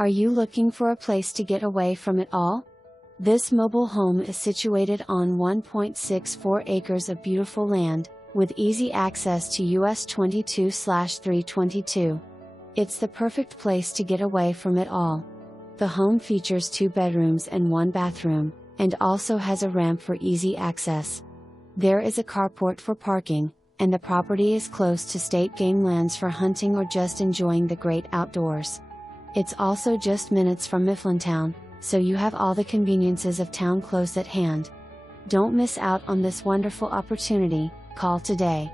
Are you looking for a place to get away from it all? This mobile home is situated on 1.64 acres of beautiful land, with easy access to US 22/322. It's the perfect place to get away from it all. The home features 2 bedrooms and 1 bathroom, and also has a ramp for easy access. There is a carport for parking, and the property is close to state game lands for hunting or just enjoying the great outdoors. It's also just minutes from Mifflintown, so you have all the conveniences of town close at hand. Don't miss out on this wonderful opportunity. Call today.